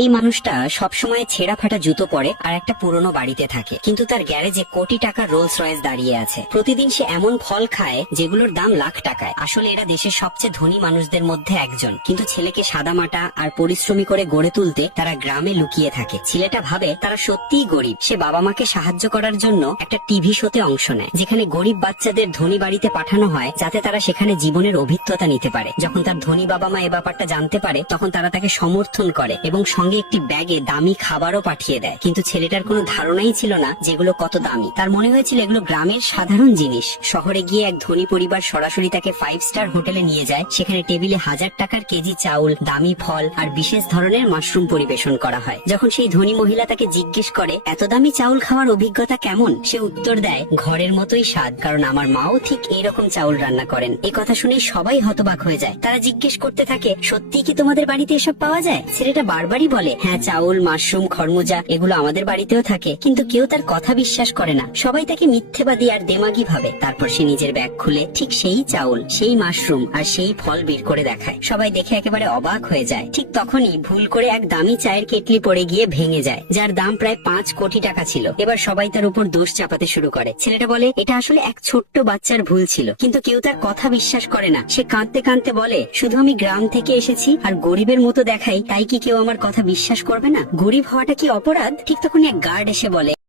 এই মানুষটা সবসময় ছেঁড়া ফাটা জুতো পরে আর একটা পুরনো বাড়িতে থাকে, কিন্তু তার গ্যারেজে কোটি টাকার রোলস রয়েস দাঁড়িয়ে আছে। প্রতিদিন সে এমন ফল খায় যেগুলোর দাম লাখ টাকায়। আসলে এরা দেশের সবচেয়ে ধনী মানুষদের মধ্যে একজন, কিন্তু ছেলেকে সাদামাটা আর পরিশ্রমী করে গড়ে তুলতে তারা গ্রামে লুকিয়ে থাকে। ছেলেটা ভাবে তারা সত্যিই গরিব। সে বাবা মাকে সাহায্য করার জন্য একটা টিভি শোতে অংশ নেয়, যেখানে গরিব বাচ্চাদের ধনী বাড়িতে পাঠানো হয় যাতে তারা সেখানে জীবনের অভিজ্ঞতা নিতে পারে। যখন তার ধনী বাবা মা এ ব্যাপারটা জানতে পারে, তখন তারা তাকে সমর্থন করে এবং সঙ্গে একটি ব্যাগে দামি খাবারও পাঠিয়ে দেয়। কিন্তু ছেলেটার কোনো ধারণাই ছিল না যেগুলো কত দামি। তার মনে হয়েছিল এগুলো গ্রামের সাধারণ জিনিস। শহরে গিয়ে এক ধনী পরিবার সরাসরি তাকে 5 স্টার হোটেলে নিয়ে যায়। সেখানে টেবিলে 1000 টাকার কেজি চাউল, দামি ফল আর বিশেষ ধরনের মাশরুম পরিবেশন করা হয়। যখন সেই ধনী মহিলা তাকে জিজ্ঞেস করে এত দামি চাউল খাওয়ার অভিজ্ঞতা কেমন, সে উত্তর দেয় ঘরের মতোই স্বাদ, কারণ আমার মাও ঠিক এইরকম চাউল রান্না করেন। এই কথা শুনে সবাই হতবাক হয়ে যায়। তারা জিজ্ঞেস করতে থাকে সত্যি কি তোমাদের বাড়িতে এসব পাওয়া যায়? ছেলেটা বারবারই বলে হ্যাঁ, চাউল, মাশরুম, খরমুজা এগুলো আমাদের বাড়িতেও থাকে। কিন্তু কেউ তার কথা বিশ্বাস করে না। সবাই তাকে মিথ্যেবাদী আর দেমাগী ভাবে। তারপর সে নিজের ব্যাগ খুলে ঠিক সেই চাউল, সেই মাশরুম আর সেই ফল বের করে দেখায়। সবাই দেখে একেবারে অবাক হয়ে যায়। ঠিক তখনই ভুল করে এক দামি চায়ের কেটলি পড়ে গিয়ে ভেঙে যায়, যার দাম প্রায় 5 কোটি টাকা ছিল। এবার সবাই তার উপর দোষ চাপাতে শুরু করে। ছেলেটা বলে এটা আসলে এক ছোট্ট বাচ্চার ভুল ছিল, কিন্তু কেউ তার কথা বিশ্বাস করে না। সে কাঁদতে কাঁদতে বলে শুধু আমি গ্রাম থেকে এসেছি আর গরিবের মতো দেখাই, তাই কি কেউ আমার কথা বিশ্বাস করবে না? গরিব হওয়াটা কি অপরাধ? ঠিক তখনই এক গার্ড এসে বলে